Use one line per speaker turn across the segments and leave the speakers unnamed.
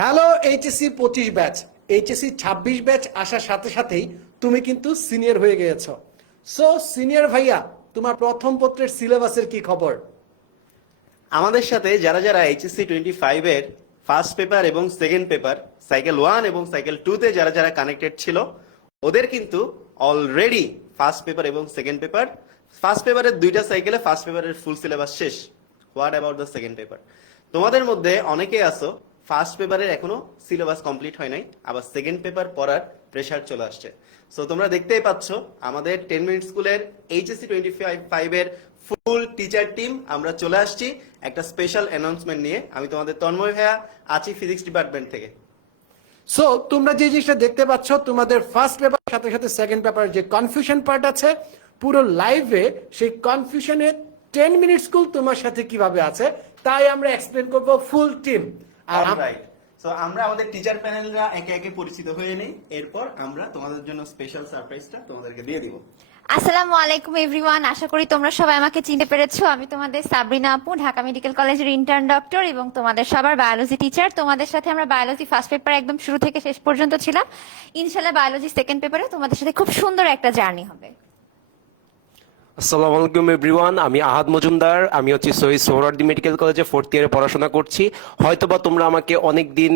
Hello HSC পঁচিশ batch HSC ছাব্বিশ batch আসার সাথে সাথেই তুমি কিন্তু সিনিয়র হয়ে গিয়েছো। সো সিনিয়র ভাইয়া, তোমার প্রথম পত্রের সিলেবাসের কি খবর?
আমাদের সাথে যারা যারা এইচএসসি টোয়েন্টি ফাইভের ফার্স্ট পেপার এবং সেকেন্ড পেপার সাইকেল ওয়ান এবং সাইকেল টুতে যারা যারা কানেক্টেড ছিল, ওদের কিন্তু অলরেডি ফার্স্ট পেপার এবং সেকেন্ড পেপার ফার্স্ট পেপারের দুইটা সাইকেলে ফার্স্ট পেপারের ফুল সিলেবাস শেষ। What about the second paper তোমাদের মধ্যে অনেকে আছো ফার্স্ট পেপারের এখনও সিলেবাস কমপ্লিট হয় নাই, আবার সেকেন্ড পেপার পড়ার প্রেশার চলে আসছে। সো তোমরা দেখতেই পাচ্ছ, আমাদের টেন মিনিট স্কুলের এইচএসসি টোয়েন্টি ফাইভ ফাইভের ফুল টিচার টিম আমরা চলে আসছি একটা স্পেশাল অ্যানাউন্সমেন্ট নিয়ে। আমি তোমাদের তন্ময় ভাইয়া আছি ফিজিক্স ডিপার্টমেন্ট থেকে।
সো তোমরা যে জিনিসটা দেখতে পাচ্ছ, তোমাদের ফার্স্ট পেপার সাথে সাথে সেকেন্ড পেপার যে কনফিউশন পার্ট আছে, পুরো লাইভে সেই কনফিউশনে টেন মিনিট স্কুল তোমার সাথে কীভাবে আছে, তাই আমরা এক্সপ্লেন করব ফুল টিম আর
সো আমরা আমাদের টিচার প্যানেলরা একে একে পরিচিত হয়ে নেই। এরপর আমরা তোমাদের জন্য স্পেশাল সারপ্রাইজটা তোমাদেরকে দিয়ে দিব।
আসসালামু আলাইকুম এভরিওয়ান আশা করি তোমরা সবাই আমাকে চিনতে পেরেছ। আমি তোমাদের সাবরিনা আপু ঢাকা মেডিকেল কলেজের ইন্টার্ন ডক্টর এবং তোমাদের সবার বায়োলজি টিচার তোমাদের সাথে আমরা বায়োলজি ফার্স্ট পেপার একদম শুরু থেকে শেষ পর্যন্ত ছিলাম। ইনশাল্লাহ বায়োলজি সেকেন্ড পেপারে তোমাদের সাথে খুব সুন্দর একটা জার্নি হবে।
আসসালামু আলাইকুম এভরিওয়ান আমি আহাদ মজুমদার। আমি হচ্ছে শহীদ সোহরার্দি মেডিকেল কলেজে ফোর্থ ইয়ারে পড়াশোনা করছি। হয়তোবা তোমরা আমাকে অনেক দিন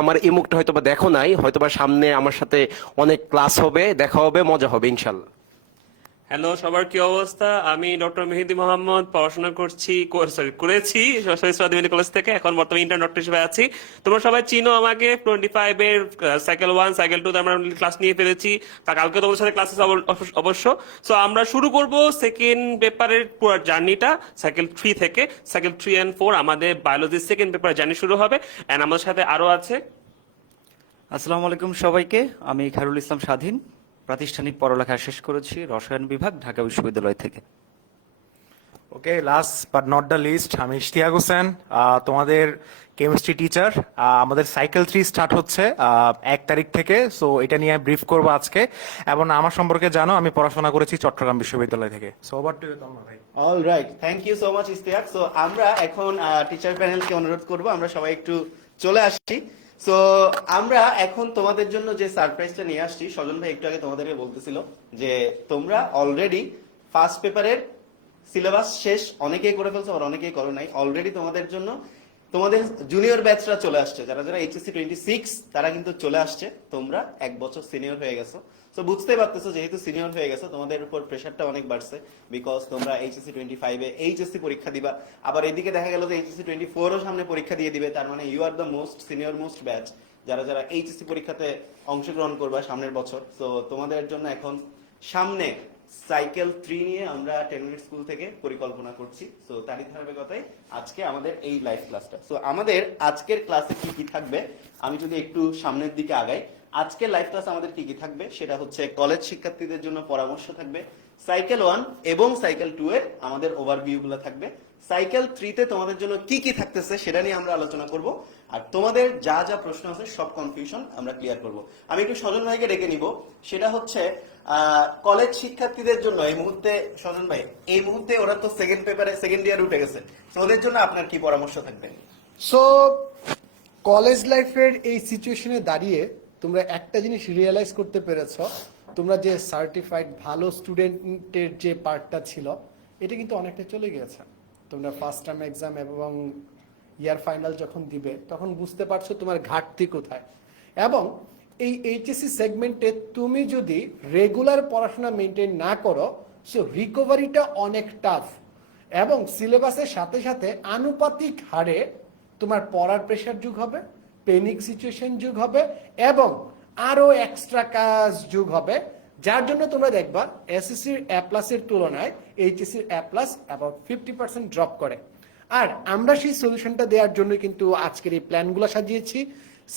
আমার এই মুখটা হয়তোবা দেখো নাই। হয়তোবা সামনে আমার সাথে অনেক ক্লাস হবে, দেখা হবে, মজা হবে ইনশাল্লাহ
হ্যালো, সবার কি অবস্থা? আমি ডক্টর মেহেদি মোহাম্মদ, পড়াশোনা করছি সরি করেছি কলেজ থেকে। এখন বর্তমানে ইন্টার্ন ডক্টর হিসেবে আছি। তোমরা সবাই চিনো আমাকে টোয়েন্টি ফাইভ এর সাইকেল ওয়ান সাইকেল টু আমরা ক্লাস নিয়ে ফেলেছি। তা কালকে তোমাদের সাথে ক্লাসেস অবশ্য। সো আমরা শুরু করব সেকেন্ড পেপারের পুরো জার্নিটা সাইকেল থ্রি থেকে। সাইকেল থ্রি অ্যান্ড ফোর আমাদের বায়োলজির সেকেন্ড পেপার জার্নি শুরু হবে। অ্যান্ড আমাদের সাথে আরও আছে।
আসসালামু আলাইকুম সবাইকে। আমি খায়রুল ইসলাম স্বাধীন। প্রাতিষ্ঠানিক পড়ালেখা শেষ করেছি রসায়ন বিভাগ ঢাকা বিশ্ববিদ্যালয় থেকে।
Okay last but not the least আমি ইশতিয়াক হোসেন তোমাদের কেমিস্ট্রি টিচার আমাদের সাইকেল থ্রি স্টার্ট হচ্ছে আহ, এক তারিখ থেকে সো এটা নিয়ে আমি ব্রিফ করব আজকে। এবং আমার সম্পর্কে জানো আমি পড়াশোনা করেছি চট্টগ্রাম বিশ্ববিদ্যালয় থেকে। সো ওভার টু ভাই।
All right thank you so much Istiak so আমরা এখন টিচার প্যানেলকে অনুরোধ করব আমরা সবাই একটু চলে আসছি সো আমরা এখন তোমাদের জন্য যে সারপ্রাইজটা নিয়ে আসছি স্বজন ভাই একটু আগে তোমাদেরকে বলতেছিল যে তোমরা অলরেডি ফার্স্ট পেপারের সিলেবাস শেষ, অনেকেই করে ফেলছো আর অনেকেই করো নাই। অলরেডি তোমাদের জন্য তোমাদের জুনিয়র ব্যাচরা চলে আসছে। যারা যারা এইচএসসি টোয়েন্টি সিক্স তারা কিন্তু চলে আসছে। তোমরা এক বছর সিনিয়র হয়ে গেছো। তো বুঝতে পারতেছো, যেহেতু সিনিয়র হয়ে গেছো, তোমাদের উপর প্রেশারটা অনেক বাড়ছে। বিকজ তোমরা এইচএসসি টোয়েন্টি ফাইভে এইচএসসি পরীক্ষা দিবা। আবার এদিকে দেখা গেল যে এইচএসসি টোয়েন্টি ফোরও সামনে পরীক্ষা দিয়ে দিবে। তার মানে you are the most senior most batch যারা যারা এইচএসসি পরীক্ষাতে অংশগ্রহণ করবা সামনের বছর। তো তোমাদের জন্য এখন সামনে সাইকেল থ্রি নিয়ে আমরা টেন মিনিট স্কুল থেকে পরিকল্পনা করছি। তো তারই ধারাবাহিকতায় আজকে আমাদের এই লাইভ ক্লাসটা তো আমাদের আজকের ক্লাসে কি কি থাকবে? আমি যদি একটু সামনের দিকে আগাই, আজকের লাইভ ক্লাস আমাদের কি কি থাকবে? সেটা হচ্ছে কলেজ শিক্ষার্থীদের জন্য পরামর্শ থাকবে। সাইকেল ওয়ান এবং সাইকেল টু এর আমাদের ওভারভিউ গুলো থাকবে। সাইকেল থ্রিতে তোমাদের জন্য কি কি থাকতেছে সেটা নিয়ে আমরা আলোচনা করব। আর তোমাদের যা যা প্রশ্ন আছে সব কনফিউশন আমরা ক্লিয়ার করব। আমি একটু স্বজন ভাইকে ডেকে নিব। সেটা হচ্ছে কলেজ শিক্ষার্থীদের জন্য এই মুহূর্তে স্বজন ভাই, এই মুহূর্তে ওরা তো সেকেন্ড পেপারে সেকেন্ড ইয়ার উঠে গেছে। ওদের জন্য আপনার কি পরামর্শ থাকবে?
সো কলেজ লাইফের এই সিচুয়েশনে দাঁড়িয়ে তোমরা একটা জিনিস রিয়েলাইজ করতে পেরেছ, তোমরা যে সার্টিফাইড ভালো স্টুডেন্টের যে পার্টটা ছিল, এটা কিন্তু অনেকটা চলে গিয়েছে। তোমরা ফার্স্ট টার্ম এক্সাম এবং ইয়ার ফাইনাল যখন দিবে, তখন বুঝতে পারছ তোমার ঘাটতি কোথায়। এবং এই এইচএসসি সেগমেন্টে তুমি যদি রেগুলার পড়াশোনা মেনটেন না করো সো রিকভারিটা অনেক টাফ এবং সিলেবাসের সাথে সাথে আনুপাতিক হারে তোমার পড়ার প্রেশার যুগ হবে পেনিক সিচুয়েশন যুগ হবে, এবং আরও এক্সট্রা কাজ যুগ হবে, যার জন্য তোমরা দেখবা এসএসসির এ প্লাসের তুলনায় এইচএসসির A plus about fifty percent drop করে। আর আমরা সেই সলিউশনটা দেওয়ার জন্য কিন্তু আজকের এই প্ল্যানগুলো সাজিয়েছি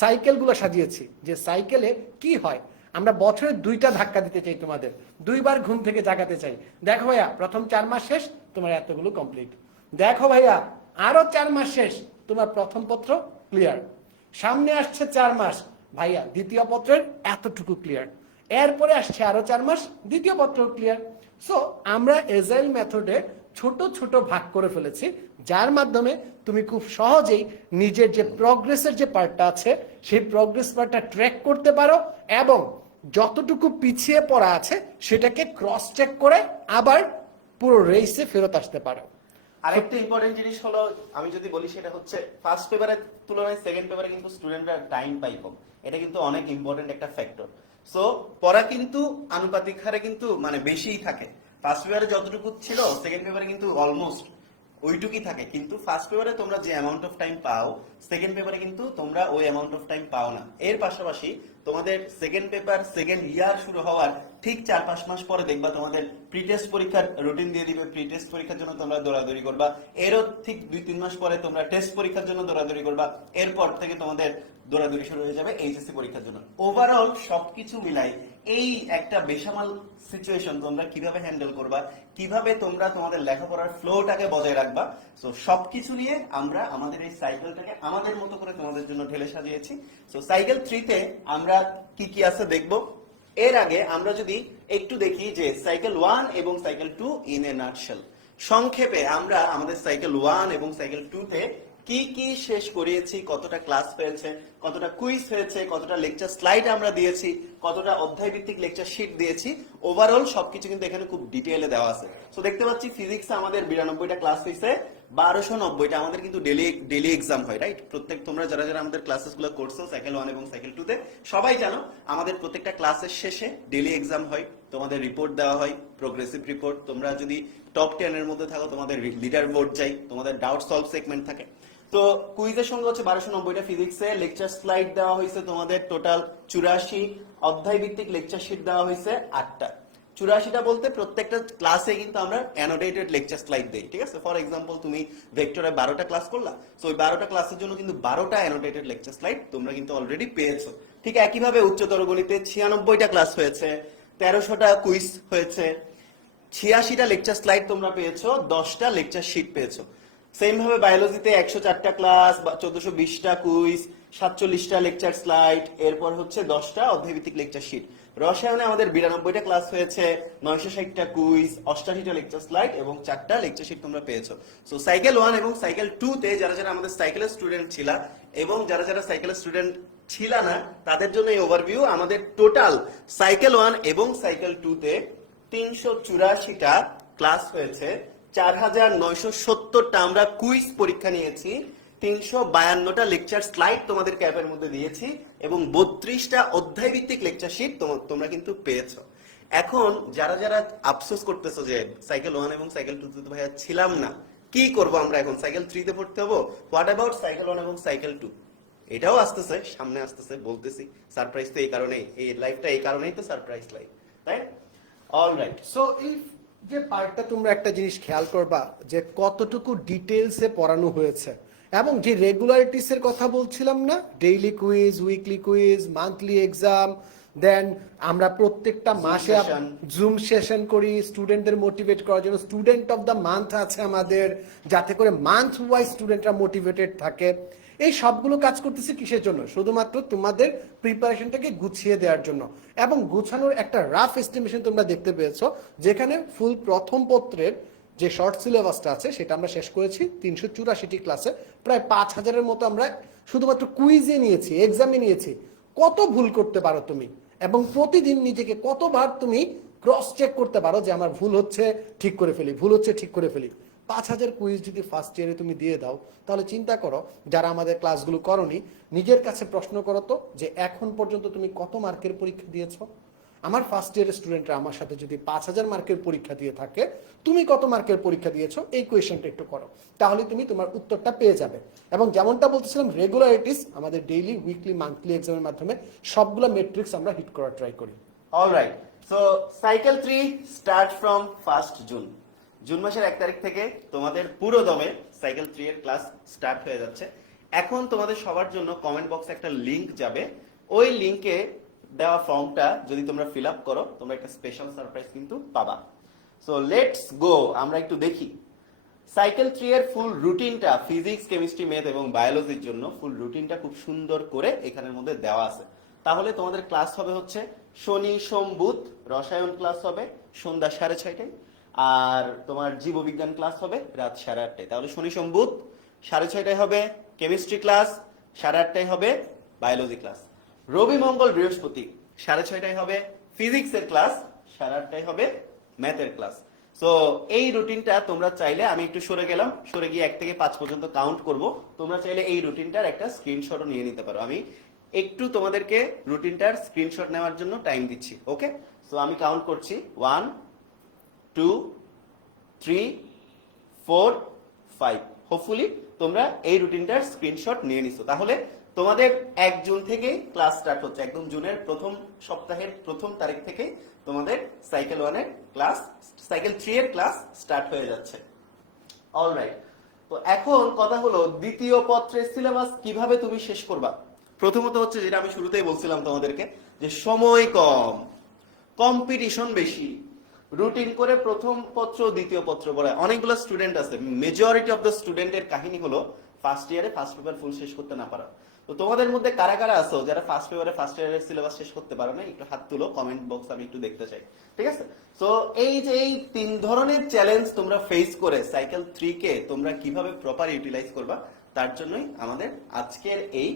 সাইকেলগুলো সাজিয়েছি যে সাইকেলে কি হয়? আমরা বছরে দুইটা ধাক্কা দিতে চাই তোমাদের, দুইবার ঘুম থেকে জাগাতে চাই। দেখো ভাইয়া, প্রথম চার মাস শেষ, তোমার এতগুলো কমপ্লিট দেখো ভাইয়া, আরও চার মাস শেষ, তোমার প্রথম পত্র ক্লিয়ার সামনে আসছে চার মাস, ভাইয়া, দ্বিতীয় পত্রের এতটুকু ক্লিয়ার এরপরে আসছে আরও চার মাস, দ্বিতীয় পত্র ক্লিয়ার সো আমরা এজাইল মেথডে ছোট ছোট ভাগ করে ফেলেছি, যার মাধ্যমে তুমি খুব সহজেই নিজের যে প্রগ্রেসের যে পার্টটা আছে, সেই প্রগ্রেস পার্টটা ট্র্যাক করতে পারো এবং যতটুকু পিছিয়ে পড়া আছে, সেটাকে ক্রস চেক করে আবার পুরো রেসে ফেরত আসতে পারো।
আরেকটা ইম্পর্টেন্ট জিনিস হলো, আমি যদি বলি সেটা হচ্ছে ফার্স্ট পেপারের তুলনায় সেকেন্ড পেপারে কিন্তু স্টুডেন্টরা টাইম পাই কম। এটা কিন্তু অনেক ইম্পর্টেন্ট একটা ফ্যাক্টর সো পড়া কিন্তু আনুপাতিক হারে কিন্তু মানে বেশিই থাকে। ফার্স্ট পেপারে যতটুকু ছিল সেকেন্ড পেপারে কিন্তু অলমোস্ট ওইটুকুই থাকে। কিন্তু ফার্স্ট পেপারে তোমরা যে অ্যামাউন্ট অফ টাইম পাও সেকেন্ড পেপারে কিন্তু তোমরা ওই অ্যামাউন্ট অফ টাইম পাও না। এর পাশাপাশি তোমাদের সেকেন্ড পেপার সেকেন্ড ইয়ার শুরু হওয়ার ঠিক চার পাঁচ মাস পরে দেখবা তোমাদের প্রি টেস্ট পরীক্ষার রুটিন দিয়ে দিবে। প্রি টেস্ট পরীক্ষার জন্য তোমরা দৌড়াদৌড়ি করবা। এরও ঠিক দুই তিন মাস পরে তোমরা টেস্ট পরীক্ষার জন্য দৌড়াদৌড়ি করবা। এরপর থেকে তোমাদের দৌড়াদৌড়ি শুরু হয়ে যাবে এইচএসসি পরীক্ষার জন্য। ওভারঅল সবকিছু মিলাই এই একটা বেসামাল সিচুয়েশন তোমরা কীভাবে হ্যান্ডেল করবা, কীভাবে তোমরা তোমাদের লেখাপড়ার ফ্লোটাকে বজায় রাখবা সো সবকিছু নিয়ে আমরা আমাদের এই সাইকেলটাকে আমাদের মতো করে তোমাদের জন্য ঢেলে সাজিয়েছি। সো সাইকেল থ্রিতে আমরা কি কি আছে দেখব? এর আগে আমরা যদি একটু দেখি যে সাইকেল ওয়ান এবং cycle two in a nutshell সংক্ষেপে আমরা আমাদের সাইকেল ওয়ান এবং সাইকেল টু তে কি কি শেষ করিয়েছি, কতটা ক্লাস হয়েছে কতটা কুইজ হয়েছে কতটা লেকচার স্লাইড আমরা দিয়েছি, কতটা অধ্যায় ভিত্তিক লেকচার শিট দিয়েছি ওভারঅল সবকিছু কিন্তু এখানে খুব ডিটেইলে দেওয়া আছে। তো দেখতে পাচ্ছি ফিজিক্স আমাদের বিরানব্বইটা ক্লাস হয়েছে বারোশো নব্বইটা আমাদের কিন্তু ডেলি ডেলি এক্সাম হয় রাইট প্রত্যেক তোমরা যারা যারা আমাদের ক্লাসেসগুলো করছ সাইকেল ওয়ান এবং সাইকেল টু তে, সবাই জানো আমাদের প্রত্যেকটা ক্লাসের শেষে ডেলি এক্সাম হয়, তোমাদের রিপোর্ট দেওয়া হয় প্রোগ্রেসিভ রিপোর্ট তোমরা যদি টপ টেন এর মধ্যে থাকো, তোমাদের লিডার বোর্ড যাই তোমাদের ডাউট সলভ সেগমেন্ট থাকে। তো কুইজের সঙ্গে হচ্ছে বারোশো নব্বইটা ফিজিক্সে লেকচার স্লাইড দেওয়া হয়েছে তোমাদের টোটাল চুরাশি অধ্যায় ভিত্তিক লেকচার শিট দেওয়া হয়েছে আটটা। চুরাশিটা বলতে প্রত্যেকটা ক্লাসে কিন্তু আমরা অ্যানোটেটেড লেকচার স্লাইড দিই, ঠিক আছে? ফর এক্সাম্পল তুমি ভেক্টরে বারোটা ক্লাস করলা তো ওই বারোটা ক্লাসের জন্য কিন্তু বারোটা অ্যানোটেটেড লেকচার স্লাইড তোমরা কিন্তু অলরেডি পেয়েছ। ঠিক একইভাবে উচ্চতর গণিতে ছিয়ানব্বইটা ক্লাস হয়েছে, তেরোশোটা কুইজ হয়েছে, ছিয়াশিটা লেকচার স্লাইড তোমরা পেয়েছ, দশটা লেকচার শিট পেয়েছ। সেম ভাবে বায়োলজিতে একশো চারটা ক্লাস চোদ্দশো বিশটা কুইজ সাতচল্লিশটা লেকচার স্লাইড এরপর হচ্ছে দশটা অধ্যায়ভিত্তিক লেকচার শিট রসায়নে আমাদের বিরানব্বইটা ক্লাস হয়েছে, নয়শো ষাটটা কুইজ অষ্টাশিটা লেকচার স্লাইড এবং চারটা লেকচার শিট তোমরা পেয়েছ। সো সাইকেল ওয়ান এবং সাইকেল টু তে যারা যারা আমাদের সাইকেলের স্টুডেন্ট ছিল এবং যারা যারা সাইকেলের স্টুডেন্ট ছিল না, তাদের জন্য এই ওভারভিউ আমাদের টোটাল সাইকেল ওয়ান এবং সাইকেল টু তে তিনশো চুরাশিটা ক্লাস হয়েছে। চার হাজার নয়শো সত্তরটা আমরা কুইজ পরীক্ষা নিয়েছি। তিনশো বায়ান্নটা লেকচার স্লাইড তোমাদের ক্যাপের মধ্যে দিয়েছি এবং বত্রিশটা অধ্যায় ভিত্তিক লেকচার শিট তোমরা কিন্তু পেয়েছ। এখন যারা যারা আফসোস করতেছো যে সাইকেল ওয়ান এবং সাইকেল টু তো ভাইয়া ছিলাম না, কি করব আমরা এখন? সাইকেল থ্রিতে পড়তে হব? হোয়াট অ্যাবাউট সাইকেল ওয়ান এবং সাইকেল টু এটাও আসতেছে, সামনে আসতেছে, বলতেছি। সারপ্রাইজ তো এই কারণেই, এই লাইফটা এই কারণেই তো সারপ্রাইজ লাইফ তাই? অল রাইট
সো এই যে পার্টটা তোমরা একটা জিনিস খেয়াল করবা, যে কতটুকু ডিটেলসে পড়ানো হয়েছে এবং যে রেগুলারিটিস এর কথা বলছিলাম না daily quiz weekly quiz monthly exam then আমরা প্রত্যেকটা মাসে। জুম সেশন করি স্টুডেন্টদের মোটিভেট করার জন্য। স্টুডেন্ট অফ দ্য মান্থ আছে আমাদের যাতে করে মান্থ ওয়াইজ স্টুডেন্টরা মোটিভেটেড থাকে। এই সবগুলো কাজ করতেছে কিসের জন্য? শুধুমাত্র তোমাদের প্রিপারেশনটাকে গুছিয়ে দেওয়ার জন্য। এবং গুছানোর একটা রাফ এস্টিমেশন তোমরা দেখতে পেয়েছ যেখানে ফুল প্রথম পত্রের যে শর্ট সিলেবাসটা আছে, সেটা আমরা শেষ করেছি। তিনশো চুরাশিটি ক্লাসে প্রায় পাঁচ হাজারের মতো আমরা শুধুমাত্র কুইজে নিয়েছি এক্সামে নিয়েছি। কত ভুল করতে পারো তুমি? এবং প্রতিদিন নিজেকে কতবার তুমি ক্রস চেক করতে পারো যে আমার ভুল হচ্ছে, ঠিক করে ফেলি, ভুল হচ্ছে, ঠিক করে ফেলি? পাঁচ হাজার কুইজ যদি ফার্স্ট ইয়ারে তুমি দিয়ে দাও, তাহলে চিন্তা করো, যারা আমাদের ক্লাসগুলো করনি, নিজের কাছে প্রশ্ন করো তো, যে এখন পর্যন্ত তুমি কত মার্কের পরীক্ষা দিয়েছ? আমার ফার্স্ট ইয়ারের স্টুডেন্টরা আমার সাথে যদি পাঁচ হাজার মার্কের পরীক্ষা দিয়ে থাকে, তুমি কত মার্কের পরীক্ষা দিয়েছ? এই কোয়েশনটা একটু করো। তাহলে তুমি তোমার উত্তরটা পেয়ে যাবে। এবং যেমনটা বলতেছিলাম রেগুলারিটিস আমাদের ডেইলি উইকলি মান্থলি এক্সামের মাধ্যমে সবগুলো মেট্রিক্স আমরা হিট করার ট্রাই করি।
All right so cycle three start from first June June মাসের এক তারিখ থেকে তোমাদের পুরো দমে সাইকেল থ্রি এর ক্লাস স্টার্ট হয়ে যাচ্ছে। এখন তোমাদের সবার জন্য কমেন্ট বক্সে একটা লিংক যাবে। ওই লিংকে দেওয়া ফর্মটা যদি তোমরা ফিল আপ করো, তোমরা একটা স্পেশাল সারপ্রাইজ কিন্তু পাবা। সো লেটস গো আমরা একটু দেখি। সাইকেল থ্রি এর ফুল রুটিনটা ফিজিক্স কেমিস্ট্রি ম্যাথ এবং বায়োলজির জন্য ফুল রুটিনটা খুব সুন্দর করে এখানের মধ্যে দেওয়া আছে। তাহলে তোমাদের ক্লাস হবে হচ্ছে শনি, সোম, বুধ, রসায়ন ক্লাস হবে সন্ধ্যা সাড়ে ছয়টায়, আর তোমার জীববিজ্ঞান ক্লাস হবে রাত সাড়ে আটটায়। তাহলে শনি, সোম, বুধ, সাড়ে ছয়টায় হবে কেমিস্ট্রি ক্লাস সাড়ে আটটায় হবে বায়োলজি ক্লাস রবি মঙ্গল বৃহস্পতি। সাড়ে ছয়টায় হবে ফিজিক্সের ক্লাস, সাড়ে আটটায় হবে ম্যাথের ক্লাস। সো এই রুটিনটা তোমরা চাইলে, আমি একটু সরে গেলাম, সরে গিয়ে এক থেকে পাঁচ পর্যন্ত কাউন্ট করব। তোমরা চাইলে এই রুটিনটার একটা স্ক্রিনশটও নিয়ে নিতে পারো। আমি একটু তোমাদেরকে রুটিনটার স্ক্রিনশট নেওয়ার জন্য টাইম দিচ্ছি ওকে সো আমি কাউন্ট করছি। One two three four five hopefully তোমরা এই রুটিনটার স্ক্রিনশট নিয়ে নিছো। তাহলে তোমাদের এক জুন থেকে ক্লাস স্টার্ট হচ্ছে, একদম জুনের প্রথম সপ্তাহের প্রথম তারিখ থেকে তোমাদের সাইকেল ওয়ানের ক্লাস সাইকেল থ্রি এর ক্লাস স্টার্ট হয়ে যাচ্ছে। অলরাইট তো এখন কথা হলো দ্বিতীয় পত্রের সিলেবাস কীভাবে তুমি শেষ করবা? প্রথমত হচ্ছে যেটা আমি শুরুতেই বলছিলাম তোমাদেরকে, যে সময় কম কম্পিটিশন বেশি রুটিন করে প্রথম পত্র, দ্বিতীয় পত্র পড়ায় অনেকগুলো স্টুডেন্ট আছে। মেজরিটি অফ দ্য স্টুডেন্টের কাহিনী হলো ফার্স্ট ইয়ারে ফার্স্ট পেপার ফুল শেষ করতে না পারা। তো তোমাদের মধ্যে কারা কারা আছো? যারা ফার্স্ট পেপারে ফার্স্ট ইয়ারের সিলেবাস শেষ করতে পারো না একটু হাত তুলো কমেন্ট বক্স আমি একটু দেখতে চাই, ঠিক আছে? তো এই যে এই তিন ধরনের চ্যালেঞ্জ তোমরা ফেস করে সাইকেল থ্রি কে তোমরা কীভাবে প্রপার ইউটিলাইজ করবা, তার জন্যই আমাদের আজকের এই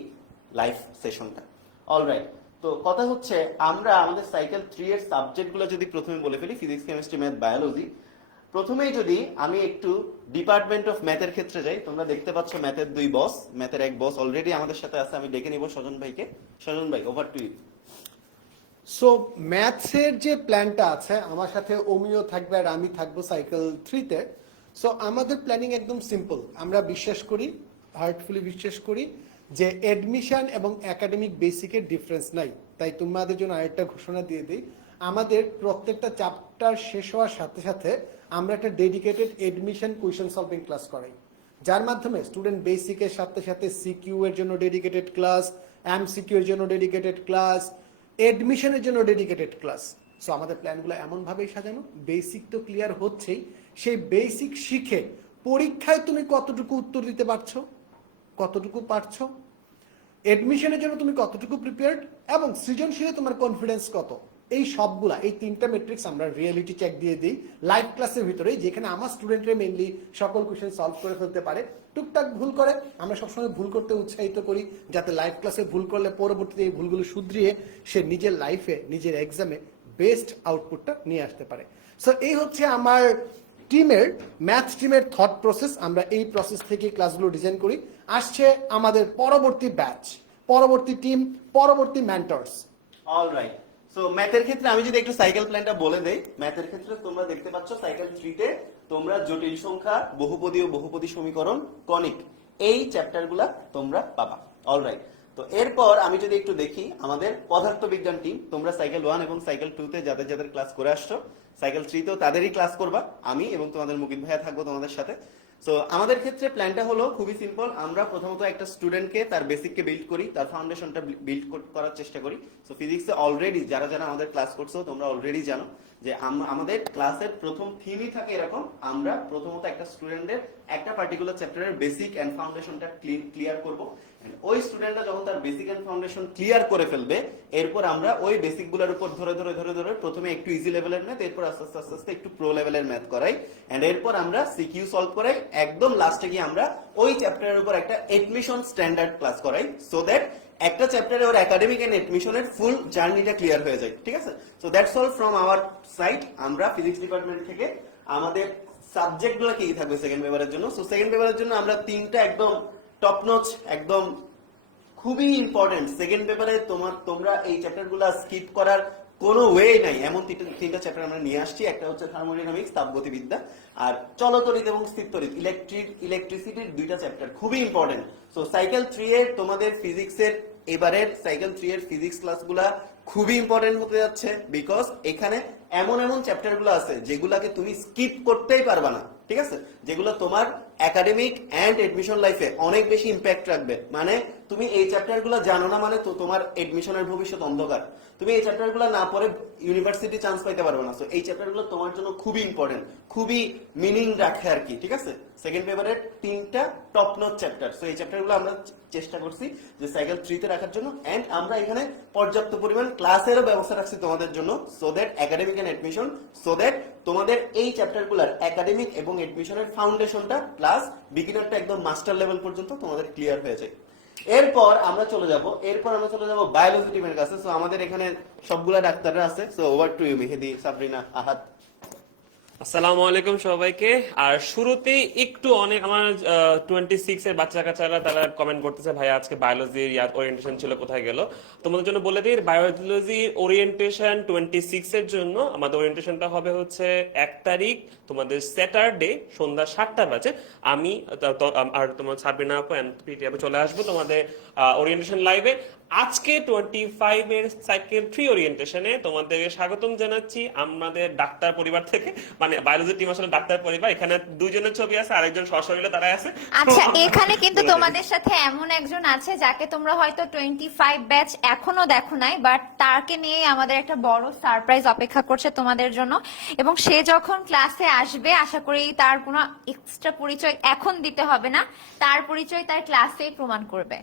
লাইভ সেশনটা অলরাইট তো কথা হচ্ছে, আমরা আমাদের সাইকেল থ্রি এর সাবজেক্টগুলো যদি প্রথমে বলে ফেলি ফিজিক্স কেমিস্ট্রি ম্যাথ বায়োলজি প্রথমেই যদি আমি একটু ডিপার্টমেন্ট অফ ম্যাথের ক্ষেত্রে যাই, তোমরা দেখতে পাচ্ছ ম্যাথের দুই বস ম্যাথের এক বস অলরেডি আমাদের সাথে আছে, আমি ডেকে নিব স্বজন ভাইকে। স্বজন ভাই ওভার টু ইউ
সো ম্যাথসের যে প্ল্যানটা আছে, আমার সাথে ওমিও থাকবে আর আমি থাকব সাইকেল থ্রিতে সো আমাদের প্ল্যানিং একদম সিম্পল আমরা বিশ্বাস করি হার্টফুলি বিশ্বাস করি, যে এডমিশন এবং একাডেমিক বেসিকের ডিফারেন্স নাই। তাই তোমাদের জন্য আরেকটা ঘোষণা দিয়ে দিই। আমাদের প্রত্যেকটা চ্যাপ্টার শেষ হওয়ার সাথে সাথে আমরা একটা dedicated admission question solving class করাই। যার মাধ্যমে স্টুডেন্ট বেসিকের সাথে সাথে সিকিউ এর জন্য ডেডিকেটেড ক্লাস এমসিকিউ এর জন্য ডেডিকেটেড ক্লাস এডমিশনের জন্য ডেডিকেটেড ক্লাস সো আমাদের প্ল্যানগুলো এমনভাবেই সাজানো। বেসিক তো ক্লিয়ার হচ্ছেই। সেই বেসিক শিখে পরীক্ষায় তুমি কতটুকু উত্তর দিতে পারছ? কতটুকু পারছ? এডমিশনের জন্য তুমি কতটুকু প্রিপেয়ার্ড এবং সৃজনশীলে তোমার কনফিডেন্স কত? এই সবগুলা, এই তিনটা মেট্রিক্স আমরা রিয়েলিটি চেক দিয়ে দিই লাইভ ক্লাসের ভিতরে যেখানে আমার স্টুডেন্টরা মেনলি সকল কোশ্চেন সলভ করে ফেলতে পারে। টুকটাক ভুল করে, আমরা সবসময় ভুল করতে উৎসাহিত করি, যাতে লাইভ ক্লাসে ভুল করলে পরবর্তীতে এই ভুলগুলো শুধরিয়ে সে নিজের লাইফে নিজের এক্সামে বেস্ট আউটপুটটা নিয়ে আসতে পারে। সো এই হচ্ছে আমার টিমের ম্যাথ টিমের থট প্রসেস আমরা এই প্রসেস থেকে ক্লাসগুলো ডিজাইন করি। আসছে আমাদের পরবর্তী ব্যাচ পরবর্তী টিম পরবর্তী মেন্টরস
অলরাইট সো ম্যাথের ক্ষেত্রে আমি যদি একটু সাইকেল প্ল্যানটা বলে দেই ম্যাথের ক্ষেত্রে তোমরা দেখতে পাচ্ছ সাইকেল থ্রিতে তোমরা জটিল সংখ্যা বহুপদী ও বহুপদী সমীকরণ কনিক এই তোমরা পাবা। তো এরপর আমি যদি একটু দেখি, আমাদের পদার্থবিজ্ঞান টিম তোমরা সাইকেল ওয়ান এবং সাইকেল টু তে যাদের যাদের ক্লাস করে আসছো সাইকেল থ্রিতেও তাদেরই ক্লাস করবা। আমি এবং তোমাদের মুকিত ভাইয়া থাকব তোমাদের সাথে। সো আমাদের ক্ষেত্রে প্ল্যানটা হলো খুবই সিম্পল আমরা প্রথমত একটা স্টুডেন্টকে তার বেসিককে বিল্ড করি, তার ফাউন্ডেশনটা বিল্ড করার চেষ্টা করি। সো ফিজিক্সে অলরেডি যারা যারা আমাদের ক্লাস করছ, তোমরা অলরেডি জানো। যে আমাদের ক্লাসের প্রথম থিমই থাকে এরকম, আমরা প্রথমত একটা স্টুডেন্টের একটা পার্টিকুলার চ্যাপ্টারের বেসিক অ্যান্ড ফাউন্ডেশনটা ক্লিয়ার করব। ওই স্টুডেন্টরা যখন তার বেসিক অ্যান্ড ফাউন্ডেশন ক্লিয়ার করে ফেলবে, এরপর আমরা ওই বেসিকগুলোর উপর ধরে ধরে ধরে ধরে প্রথমে একটু ইজি লেভেলের ম্যাথ এরপর আস্তে আস্তে আস্তে আস্তে একটু প্রো লেভেলের ম্যাথ করাই। এন্ড এরপর আমরা সিকিউ সলভ করাই। একদম লাস্টে গিয়ে আমরা ওই চ্যাপ্টারের উপর একটা এডমিশন স্ট্যান্ডার্ড ক্লাস করাই। সো দ্যাট একটা চ্যাপ্টারে ওর একাডেমিক এন্ড এডমিশনের ফুল জার্নিটা ক্লিয়ার হয়ে যায়, ঠিক আছে? So that's all from our side আমরা ফিজিক্স ডিপার্টমেন্ট থেকে আমাদের সাবজেক্টগুলো কি থাকবে সেকেন্ড পেপারের জন্য? সো সেকেন্ড পেপারের জন্য আমরা তিনটা একদম টপ নচ একদম খুবই ইম্পর্টেন্ট সেকেন্ড পেপারে তোমার, তোমরা এই চ্যাপ্টারগুলো স্কিপ করার কোনো ওয়ে নাই। এমন তিনটা চ্যাপ্টার আমরা নিয়ে আসছি। একটা হচ্ছে থার্মোডাইনামিক্স তাপগতিবিদ্যা, আর চলতরিত এবং স্থিরতরিত ইলেকট্রিক ইলেকট্রিসিটির দুইটা চ্যাপ্টার খুবই ইম্পর্টেন্ট সো সাইকেল থ্রি এর তোমাদের ফিজিক্সের এবারের সাইকেল থ্রি এর ফিজিক্স ক্লাসগুলা খুবই ইম্পর্টেন্ট হতে যাচ্ছে বিকজ এখানে এমন এমন চ্যাপ্টারগুলো আছে যেগুলাকে তুমি স্কিপ করতেই পারবা না, ঠিক আছে? যেগুলো তোমার একাডেমিক অ্যান্ড এডমিশন লাইফে অনেক বেশি ইম্প্যাক্ট রাখবে। মানে তুমি এই চ্যাপ্টারগুলো জানো না মানে তো তোমার এডমিশনের ভবিষ্যৎ অন্ধকার। তুমি এই চ্যাপ্টারগুলো না পড়ে ইউনিভার্সিটি চান্স পাইতে পারবে না। So, এই চ্যাপ্টারগুলো তোমার জন্য খুবই ইম্পর্টেন্ট খুবই মিনিং রাখে আর কি ঠিক আছে? সেকেন্ড পেপারের তিনটা টপ নোট চ্যাপ্টার সো এই চ্যাপ্টারগুলো আমরা চেষ্টা করছি যে সাইকেল থ্রিতে রাখার জন্য। অ্যান্ড আমরা এখানে পর্যাপ্ত পরিমাণ ক্লাসেরও ব্যবস্থা রাখছি তোমাদের জন্য so that academic and admission so that তোমাদের এই চ্যাপ্টারগুলোর একাডেমিক এবং এডমিশনের ফাউন্ডেশনটা প্লাস বিগিনারটা একদম মাস্টার লেভেল পর্যন্ত তোমাদের ক্লিয়ার হয়ে যায়। এরপর আমরা চলে যাব, এরপর আমরা চলে যাব বায়োলজি টিমের কাছে। সো আমাদের এখানে সবগুলা ডাক্তাররা আছে। So over to you Mehedi, Sabrina Ahad
আসসালামু আলাইকুম সবাইকে। আর শুরুতেই একটু অনেক আমার টোয়েন্টি সিক্স এর বাচ্চা কাচ্চারা তারা কমেন্ট করতেছে ভাই আজকে বায়োলজির ইয়ার ওরিয়েন্টেশন ছিল, কোথায় গেল? তোমাদের জন্য বলে দিই বায়োলজি ওরিয়েন্টেশন টোয়েন্টি সিক্স এর জন্য আমাদের ওরিয়েন্টেশনটা হবে হচ্ছে এক তারিখ। তোমাদের স্যাটারডে সন্ধ্যা সাতটা বাজে আমি আর তোমার সাবিনা আপু চলে আসব তোমাদের ওরিয়েন্টেশন লাইভে আজকে টোয়েন্টি ফাইভ এর সাইকেল থ্রি ওরিয়েন্টেশনে তোমাদের স্বাগতম জানাচ্ছি আমাদের ডাক্তার পরিবার থেকে। মানে বায়োলজি টিম আসলে ডাক্তার পরিবার এখানে দুইজনের ছবি আছে আরেকজন সশরীরে তারা আছে।
আচ্ছা এখানে কিন্তু তোমাদের সাথে এমন একজন আছে যাকে তোমরা হয়তো টোয়েন্টি ফাইভ ব্যাচ এখনও দেখো নাই বাট তাকে নিয়ে আমাদের একটা বড় সারপ্রাইজ অপেক্ষা করছে তোমাদের জন্য। এবং সে যখন ক্লাসে আসবে, আশা করি তার কোনো এক্সট্রা পরিচয় এখন দিতে হবে না, তার পরিচয় তার ক্লাসেই প্রমাণ করবে।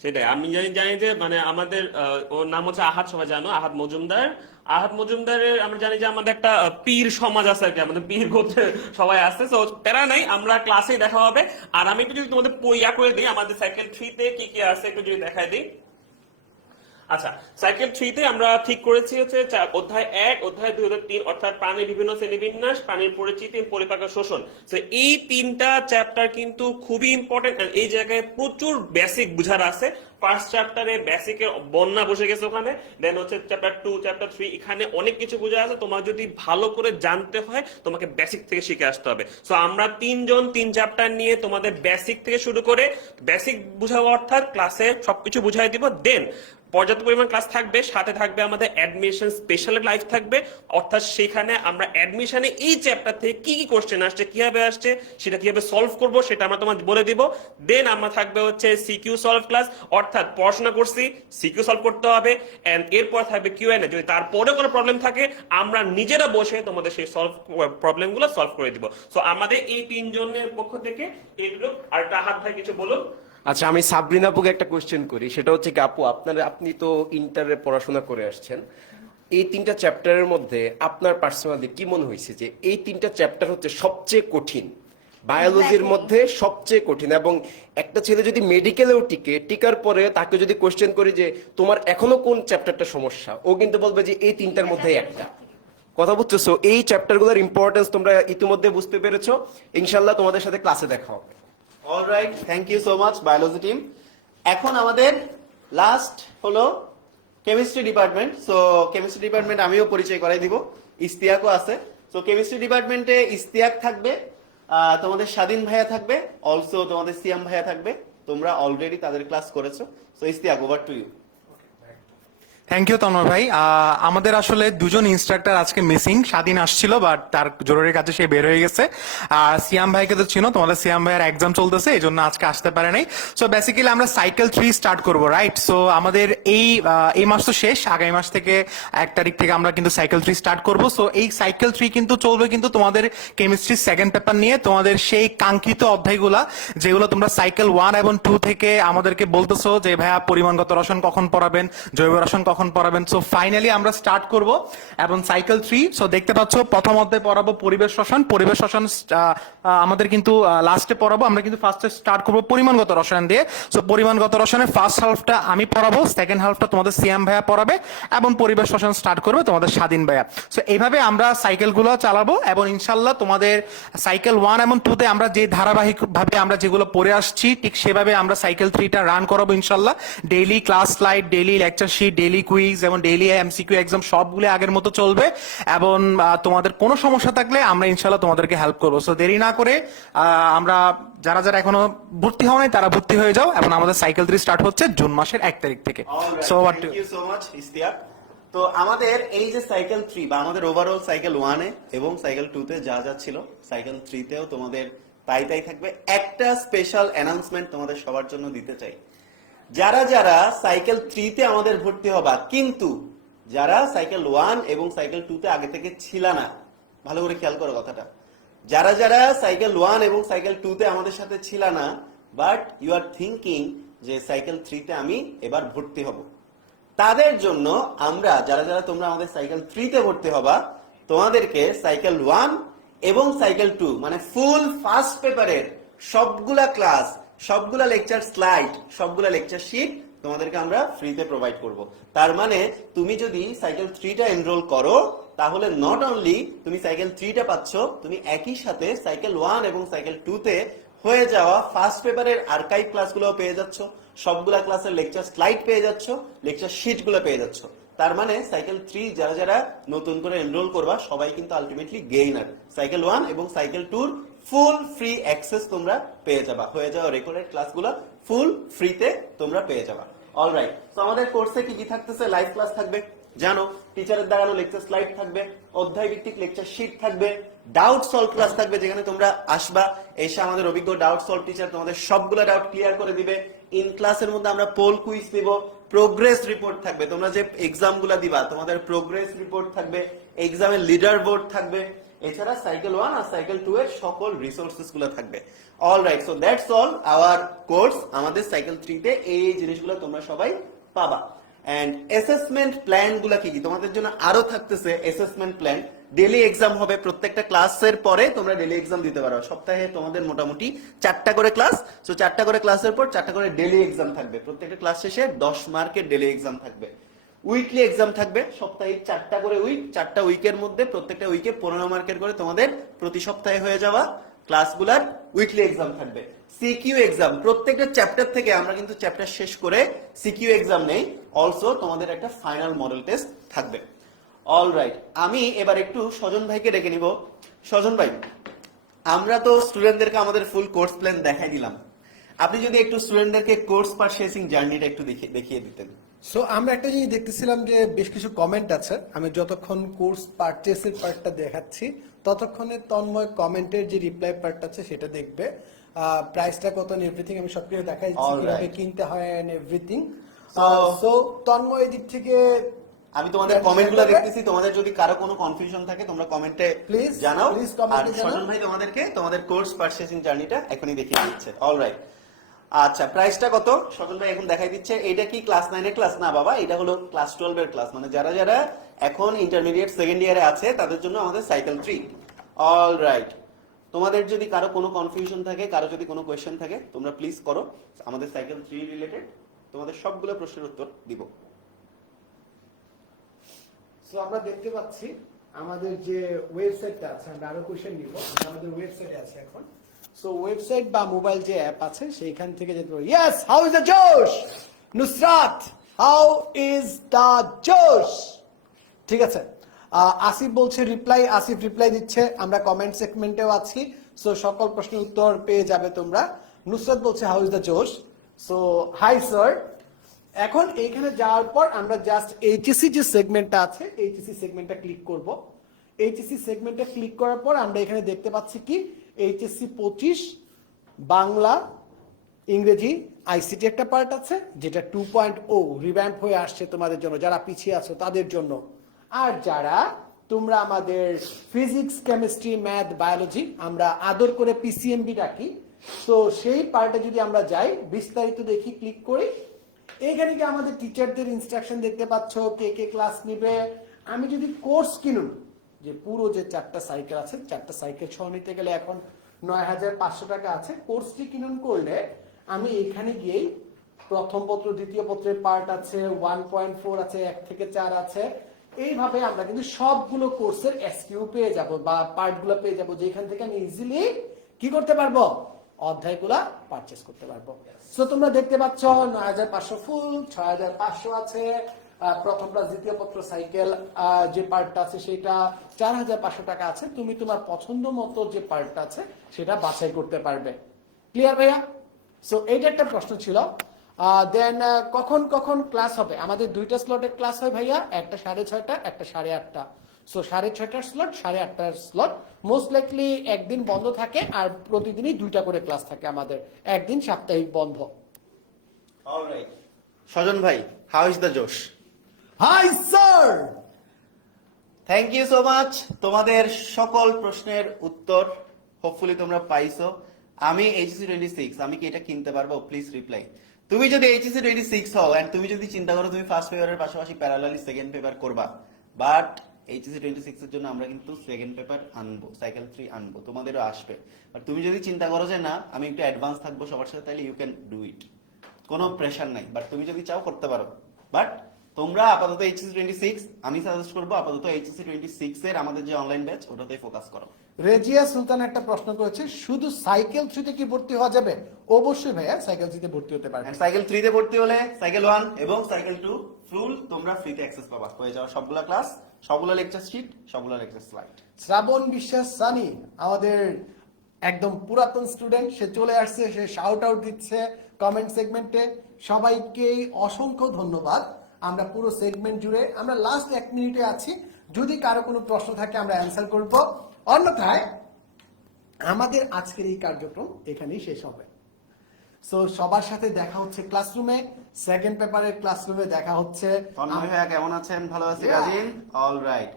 সেটাই, আমি জানি জানি যে মানে আমাদের ওর নাম হচ্ছে আহাদ সবাই জানো? আহাদ মজুমদার। আহাদ মজুমদারের, আমরা জানি যে আমাদের একটা পীর সমাজ আছে আর কি, আমাদের পীর গোত্রে সবাই আছে। তো প্যারা নাই, আমরা ক্লাসেই দেখা হবে। আর আমি একটু যদি তোমাদের পইয়া করে দিই, আমাদের সাইকেল থ্রিতে কি কি আছে একটু যদি দেখাই দিই। আচ্ছা সাইকেল থ্রিতে আমরা ঠিক করেছি হচ্ছে অধ্যায় এক, অধ্যায় দুই হাজার তিন, অর্থাৎ প্রাণীর বিভিন্ন শ্রেণীবিন্যাস, প্রাণীর পরিচিতি পরিপাক শোষণ। তো এই তিনটা চ্যাপ্টার কিন্তু খুবই ইম্পর্টেন্ট এই জায়গায় প্রচুর বেসিক বুঝার আছে। ফার্স্ট চ্যাপ্টারে বেসিকের বন্যা বসে গেছে ওখানে দেন হচ্ছে চ্যাপ্টার টু চ্যাপ্টার থ্রি এখানে অনেক কিছু বোঝা আছে। তোমার যদি ভালো করে জানতে হয়, তোমাকে বেসিক থেকে শিখে আসতে হবে। সো আমরা তিনজন, তিন চ্যাপ্টার নিয়ে তোমাদের বেসিক থেকে শুরু করে বেসিক বুঝাবো, অর্থাৎ ক্লাসে সবকিছু বুঝাই দিব দেন পর্যাপ্ত পরিমাণ ক্লাস থাকবে, সাথে থাকবে আমাদের অ্যাডমিশন স্পেশাল লাইফ থাকবে। অর্থাৎ সেখানে আমরা অ্যাডমিশনে এই চ্যাপ্টার থেকে কি কি কোশ্চেন আসছে, কীভাবে আসছে, সেটা কীভাবে সলভ করব, সেটা আমরা তোমাদের বলে দিব। দেন আমরা থাকবে হচ্ছে সিকিউ সলভ ক্লাস অর্থাৎ পড়াশোনা করছি সিকিউ সলভ করতে হবে এন্ড এরপর থাকবে কিউ এন যদি তারপরে কোনো প্রবলেম থাকে, আমরা নিজেরা বসে তোমাদের সেই সলভ প্রবলেমগুলো সলভ করে দিব। সো আমাদের এই তিনজনের পক্ষ থেকে এগুলো, আর একটা হাত ভাই কিছু বলুন
আচ্ছা আমি সাবরিনা আপুকে একটা কোশ্চেন করি। সেটা হচ্ছে কি আপু আপনার আপনি তো ইন্টারে পড়াশোনা করে আসছেন। এই তিনটা চ্যাপ্টারের মধ্যে আপনার পার্সোনালি কি মনে হয়েছে যে এই তিনটা চ্যাপ্টার হচ্ছে সবচেয়ে কঠিন? বায়োলজির মধ্যে সবচেয়ে কঠিন এবং একটা ছেলে যদি মেডিকেলেও টিকে টিকার পরে তাকে যদি কোশ্চেন করি যে তোমার এখনও কোন চ্যাপ্টারটা সমস্যা? ও কিন্তু বলবে যে এই তিনটার মধ্যে একটা। কথা বুঝছ এই চ্যাপ্টারগুলোর ইম্পর্টেন্স তোমরা ইতিমধ্যে বুঝতে পেরেছ। ইনশাল্লাহ তোমাদের সাথে ক্লাসে দেখা হবে।
Alright thank you so much biology team এখন আমাদের লাস্ট হলো chemistry department so chemistry department আমিও পরিচয় করাই দিব। ইস্তিয়াকও আছে। সো কেমিস্ট্রি ডিপার্টমেন্টে ইস্তিয়াক থাকবে তোমাদের স্বাধীন ভাইয়া থাকবে অলসো তোমাদের সিয়াম ভাইয়া থাকবে। তোমরা অলরেডি তাদের ক্লাস করেছ। So Istiak over to you
thank you Tonmoy ভাই। আমাদের আসলে দুজন ইনস্ট্রাক্টর আজকে মিসিং স্বাধীন আসছিল বাট তার জরুরি কাজে সে বের হয়ে গেছে। আর সিয়াম ভাইকে তো চিনো, তোমাদের সিয়াম ভাইয়ের এক্সাম চলতেছে এই জন্য আজকে আসতে পারে নাই। সো বেসিক্যালি আমরা সাইকেল থ্রি স্টার্ট করব রাইট সো আমাদের এই এই মাস তো শেষ। আগামী মাস থেকে এক তারিখ থেকে আমরা কিন্তু সাইকেল থ্রি স্টার্ট করব। সো এই সাইকেল থ্রি কিন্তু চলবে কিন্তু তোমাদের কেমিস্ট্রি সেকেন্ড পেপার নিয়ে। তোমাদের সেই কাঙ্ক্ষিত অধ্যায়গুলা, যেগুলো তোমরা সাইকেল ওয়ান এবং টু থেকে আমাদেরকে বলতেছো যে, ভাইয়া, পরিমাণগত রসায়ন কখন পড়াবেন? জৈব রসায়ন কখন পড়াবেন? সো ফাইনালি আমরা স্টার্ট করব এবং সাইকেল থ্রি সো দেখতে পাচ্ছ, প্রথম অধ্যায় পড়াবো পরিবেশ রসায়ন পরিবেশ রসায়ন আমাদের কিন্তু লাস্টে পড়াবো। আমরা কিন্তু ফার্স্টে স্টার্ট করব পরিমাণগত রসায়ন দিয়ে। সো পরিমাণগত রসায়নের ফার্স্ট হাফটা আমি পড়াবো সেকেন্ড হাফটা তোমাদের সিএম ভাইয়া পড়াবে এবং পরিবেশ রসায়ন স্টার্ট করবে তোমাদের স্বাধীন ভাইয়া। সো এইভাবে আমরা সাইকেলগুলো চালাবো এবং ইনশাল্লাহ তোমাদের সাইকেল ওয়ান এবং টু তে আমরা যে ধারাবাহিক ভাবে আমরা যেগুলো পড়ে আসছি, ঠিক সেভাবে আমরা সাইকেল থ্রিটা রান করাবো ইনশাল্লাহ daily class slide daily lecture sheet daily quiz এবং ডেইলি এমসিকিউ এক্সাম সবগুলো আগের মতো চলবে এবং তোমাদের কোনো সমস্যা থাকলে আমরা ইনশাল্লাহ তোমাদেরকে হেল্প করব। সো দেরি না করে আমরা যারা যারা এখনও ভর্তি হওয়া নাই তারা ভর্তি হয়ে যাও এবং আমাদের সাইকেল থ্রি স্টার্ট হচ্ছে জুন মাসের এক তারিখ থেকে। So
thank you so much Istiak তো আমাদের এই যে সাইকেল থ্রি বা আমাদের ওভারঅল সাইকেল ওয়ানে এবং সাইকেল টু তে যা যা ছিল সাইকেল থ্রিতেও তোমাদের তাই তাই থাকবে। একটা স্পেশাল অ্যানাউন্সমেন্ট তোমাদের সবার জন্য দিতে চাই। যারা যারা সাইকেল থ্রিতে আমাদের ভর্তি হবা, কিন্তু যারা সাইকেল ওয়ান এবং সাইকেল টু তে আগে থেকে ছিল না, ভালো করে খেয়াল করো কথাটা। যারা যারা সাইকেল ওয়ান এবং সাইকেল টু তে আমাদের সাথে ছিল না বাট ইউ আর থিঙ্কিং যে সাইকেল থ্রিতে আমি এবার ভর্তি হব। তাদের জন্য আমরা, যারা যারা তোমরা আমাদের সাইকেল থ্রিতে ভর্তি হবা, তোমাদেরকে সাইকেল ওয়ান এবং সাইকেল টু মানে ফুল ফার্স্ট পেপারের সবগুলা ক্লাস সবগুলা লেকচার স্লাইড সবগুলা লেকচার শিট তোমাদেরকে আমরা ফ্রিতে প্রোভাইড করব। তার মানে তুমি যদি সাইকেল থ্রিটা এনরোল করো, তাহলে নট অনলি তুমি সাইকেল থ্রিটা পাচ্ছ, তুমি একই সাথে সাইকেল ওয়ান এবং সাইকেল টু তে হয়ে যাওয়া ফার্স্ট পেপারের আর্কাইভ ক্লাসগুলো পেয়ে যাচ্ছ, সবগুলা ক্লাসের লেকচার স্লাইড পেয়ে যাচ্ছ লেকচার শিটগুলো পেয়ে যাচ্ছ। তার মানে সাইকেল থ্রি যারা যারা নতুন করে এনরোল করবা, সবাই কিন্তু আলটিমেটলি গেইনার সাইকেল ওয়ান এবং সাইকেল টুর ফুল ফ্রি অ্যাক্সেস তোমরা পেয়ে যাবা। হয়ে যাওয়া রেকর্ডেড ক্লাসগুলো ফুল ফ্রিতে তোমরা পেয়ে যাবা। অলরাইট তো আমাদের কোর্সে কি কি থাকতেছে? লাইভ ক্লাস থাকবে, জানো। টিচারের দেখানো লেকচার স্লাইড থাকবে অধ্যায় ভিত্তিক লেকচার শিট থাকবে ডাউট সলভ ক্লাস থাকবে যেখানে তোমরা আসবা, এসে আমাদের অভিজ্ঞ ডাউট সলভ টিচার তোমাদের সবগুলো ডাউট ক্লিয়ার করে দিবে। ইন ক্লাসের মধ্যে আমরা পোল কুইজ দিব প্রোগ্রেস রিপোর্ট থাকবে। তোমরা যে এক্সামগুলা দিবা, তোমাদের প্রোগ্রেস রিপোর্ট থাকবে এক্সামের লিডার বোর্ড থাকবে। এছাড়া সাইকেল ওয়ান আর সাইকেল টু এর সকল রিসোর্সেসগুলো থাকবে। All right so that's all our course আমাদের সাইকেল থ্রিতে এই জিনিসগুলো তোমরা সবাই পাবা। এন্ড অ্যাসেসমেন্ট প্ল্যানগুলা কি কি? তোমাদের জন্য আরও থাকতেছে অ্যাসেসমেন্ট প্ল্যান ডেলি এক্সাম হবে, প্রত্যেকটা ক্লাসের পরে তোমরা ডেলি এক্সাম দিতে পারো। সপ্তাহে তোমাদের মোটামুটি চারটা করে ক্লাস তো চারটা করে ক্লাসের পর চারটা করে ডেলি এক্সাম থাকবে। প্রত্যেকটা ক্লাস শেষে দশ মার্কের ডেলি এক্সাম থাকবে। উইকলি এক্সাম থাকবে, সপ্তাহে চারটা করে উইক চারটা উইকের মধ্যে প্রত্যেকটা উইকে পনেরো মার্কের করে তোমাদের প্রতি সপ্তাহে হয়ে যাওয়া ক্লাসগুলার উইকলি এক্সাম থাকবে। সিকিউ এক্সাম প্রত্যেকটা চ্যাপ্টার থেকে আমরা কিন্তু চ্যাপ্টার শেষ করে সিকিউ এক্সাম নেই অলসো তোমাদের একটা ফাইনাল মডেল টেস্ট থাকবে। অল রাইট আমি এবার একটু স্বজন ভাইকে ডেকে নিব। স্বজন ভাই, আমরা তো স্টুডেন্টদেরকে আমাদের ফুল কোর্স প্ল্যান দেখাই দিলাম। আপনি যদি একটু স্টুডেন্টদেরকে কোর্স পারচেসিং জার্নিটা একটু দেখিয়ে দেখিয়ে দিতেন।
সো আমরা একটা জিনিস দেখতেছিলাম যে বেশ কিছু কমেন্ট আছে। আমি যতক্ষণ কোর্স পারচেসের পার্টটা দেখাচ্ছি ততক্ষণে তন্ময় কমেন্টের যে রিপ্লাই পার্ট আছে সেটা দেখবে। প্রাইসটা কত এভরিথিং আমি সবকিছু দেখাই কীভাবে কিনতে হয় এন্ড এভরিথিং সো তন্ময় দিক থেকে
আমি তোমাদের কমেন্টগুলো দেখতেছি। তোমাদের যদি কারও কোনো কনফিউশন থাকে তোমরা কমেন্টে
প্লিজ
জানাও। আর
এ
ভাই তোমাদেরকে তোমাদের কোর্স পারচেসিং জার্নিটা এখনই দেখিয়ে দিচ্ছে। অলরাইট আচ্ছা প্রাইসটা কত? স্বজন ভাই এখন দেখাই দিচ্ছে এটা কি ক্লাস নাইনের ক্লাস না বাবা এটা হলো ক্লাস টুয়েলভ এর ক্লাস মানে যারা যারা এখন ইন্টারমিডিয়েট সেকেন্ড ইয়ারে আছে, তাদের জন্য আমাদের সাইকেল থ্রি অল রাইট তোমাদের যদি কারও কোনো কনফিউশন থাকে, কারও যদি কোনো কোয়েশ্চেন থাকে, তোমরা প্লিজ করো। আমাদের সাইকেল থ্রি রিলেটেড তোমাদের সবগুলো প্রশ্নের উত্তর দিব।
সো আমরা দেখতে পাচ্ছি, আমাদের যে ওয়েবসাইটটা আছে, আমরা আরও কোশ্চেন নিব। আমাদের ওয়েবসাইটে আছে এখন। সো ওয়েবসাইট বা মোবাইল যে অ্যাপ আছে, সেইখান থেকে যেতে পারব ইয়েস হাউ ইজ দ্য জোশ নুসরাত হাউ ইজ দ্য জোশ ঠিক আছে। আসিফ বলছে রিপ্লাই আসিফ রিপ্লাই দিচ্ছে। আমরা কমেন্ট সেগমেন্টেও আছি। সো সকল প্রশ্নের উত্তর পেয়ে যাবে তোমরা। নুসরাত বলছে how is the josh so hi sir এখন এইখানে যাওয়ার পর আমরা জাস্ট এইচএসসি যে সেগমেন্টটা আছে এইচএসসি সেগমেন্টটা ক্লিক করব। এইচএসসি সেগমেন্টটা ক্লিক করার পর আমরা এখানে দেখতে পাচ্ছি কি? এইচএসসি পঁচিশ, বাংলা, ইংরেজি, আইসিটি একটা পার্ট আছে, যেটা টু পয়েন্ট ও রিভ্যাম্প হয়ে আসছে তোমাদের জন্য। যারা পিছিয়ে আছো তাদের জন্য। আর যারা তোমরা আমাদের ফিজিক্স কেমিস্ট্রি ম্যাথ বায়োলজি আমরা আদর করে পিসিএমবি ডাকি, তো সেই পার্টে যদি আমরা যাই, বিস্তারিত দেখি ক্লিক করি। এইখানে কি আমাদের টিচারদের ইনস্ট্রাকশন দেখতে পাচ্ছ? কে কে ক্লাস নিবে? আমি যদি কোর্স কিনুন যে পুরো যে চারটা সাইকেল আছে, চারটা সাইকেল সহ নিতে গেলে এখন নয় হাজার পাঁচশো টাকা আছে। কোর্সটি কিনুন করলে আমি এখানে গিয়েই প্রথম পত্র, দ্বিতীয় পত্রের পার্ট আছে ওয়ান পয়েন্ট ফোর আছে, এক থেকে চার আছে। এইভাবে আমরা কিন্তু সবগুলো কোর্সের এসকিউ পেয়ে যাব বা পার্টগুলো পেয়ে যাব, যেখান থেকে আমি ইজিলি কি করতে পারব? অধ্যায়গুলা পারচেস করতে পারব। তোমরা দেখতে পাচ্ছ, নয় হাজার পাঁচশো ফুল ছয় হাজার পাঁচশো আছে। প্রথম ক্লাস দ্বিতীয় পত্র সাইকেল যে পার্টটা আছে সেটা চার হাজার পাঁচশো টাকা আছে। তুমি তোমার পছন্দ মতো যে পার্টটা আছে সেটা বাছাই করতে পারবে। ক্লিয়ার ভাইয়া? সো এইটা একটা প্রশ্ন ছিল। দেন কখন কখন ক্লাস হবে? আমাদের দুইটা স্লটের ক্লাস হয় ভাইয়া, একটা সাড়ে ছয়টা, একটা সাড়ে আটটা। সো সাড়ে ছয়টার স্লট সাড়ে আটটার স্লট মোস্ট লাইকলি একদিন বন্ধ থাকে আর প্রতিদিনই দুইটা করে ক্লাস থাকে আমাদের। একদিন সাপ্তাহিক বন্ধ।
স্বজন ভাই how is the josh
hi sir
thank you so much তোমাদের সকল প্রশ্নের উত্তর হোপফুলি তোমরা পাইছো। আমি এইচএসি টোয়েন্টি সিক্স আমি কি এটা কিনতে পারব? প্লিজ রিপ্লাই তুমি যদি এইচএসি টোয়েন্টি সিক্স হও এন্ড তুমি যদি চিন্তা করো তুমি ফার্স্ট পেপারের পাশাপাশি প্যারালালি সেকেন্ড পেপার করবা বাট এইচএসি টোয়েন্টি সিক্স এর জন্য আমরা কিন্তু সেকেন্ড পেপার আনব সাইকেল থ্রি আনব, তোমাদেরও আসবে। আর তুমি যদি চিন্তা করো যে না, আমি একটু অ্যাডভান্স থাকব সবার সাথে, তাহলে ইউ ক্যান ডু ইট কোনো প্রেশার নাই বাট তুমি যদি চাও করতে পারো। বাট তোমরা আপাতত এইচএসি টোয়েন্টি সিক্স আমি সাজেস্ট করব আপাতত এইচএসি টোয়েন্টি সিক্স এর আমাদের যে অনলাইন ব্যাচ ওটাতে ফোকাস করো।
রেজিয়া সুলতান একটা প্রশ্ন করেছে শুধু সাইকেল থ্রিতে কি ভর্তি হওয়া যাবে? অবশ্যই ভাইয়া সাইকেল থ্রিতে ভর্তি হতে পারবে।
And সাইকেল থ্রিতে ভর্তি হলে সাইকেল ওয়ান এবং সাইকেল টু ফুল তোমরা ফ্রিতে অ্যাক্সেস পাবা। হয়ে যাওয়া সবগুলা ক্লাস সবগুলা লেকচার শিট সবগুলা লেকচার স্লাইড
শ্রাবণ বিশ্বাস সানি আমাদের একদম পুরাতন স্টুডেন্ট সে চলে আসছে সে শাউট আউট দিচ্ছে কমেন্ট সেগমেন্টে সবাইকে অসংখ্য ধন্যবাদ। আমরা পুরো সেগমেন্ট জুড়ে আমরা লাস্ট এক মিনিটে আছি। যদি কারও কোনো প্রশ্ন থাকে আমরা অ্যান্সার করব। অন্যথায় আমাদের আজকের এই কার্যক্রম এখানেই শেষ হবে। সো সবার সাথে দেখা হচ্ছে ক্লাসরুমে সেকেন্ড পেপারের ক্লাসরুমে দেখা হচ্ছে।
তন্ময় ভাইয়া কেমন আছেন? ভালো আছি. Rajin all right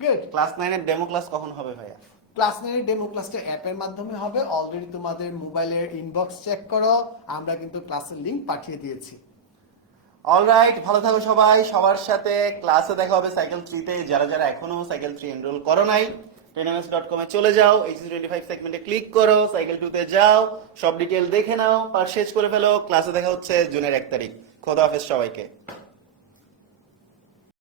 good
class নাইনের ডেমো ক্লাস কখন হবে ভাইয়া?
ক্লাস নাইনের ডেমো ক্লাসটা অ্যাপের মাধ্যমে হবে। অলরেডি তোমাদের মোবাইলের ইনবক্স চেক করো। আমরা কিন্তু ক্লাসের লিংক পাঠিয়ে দিয়েছি।
অলরাইট ভালো থাকো সবাই। সবার সাথে ক্লাসে দেখা হবে সাইকেল থ্রিতে যারা যারা এখনও সাইকেল থ্রি এনরোল করো নাই ট্রেনএমএস ডট কমে চলে যাও। এইচ টোয়েন্টি ফাইভ সেগমেন্টে ক্লিক করো সাইকেল টুতে যাও। সব ডিটেল দেখে নাও পারচেজ করে ফেলো। ক্লাসে দেখা হচ্ছে জুনের এক তারিখ। খোদা হাফেজ সবাইকে।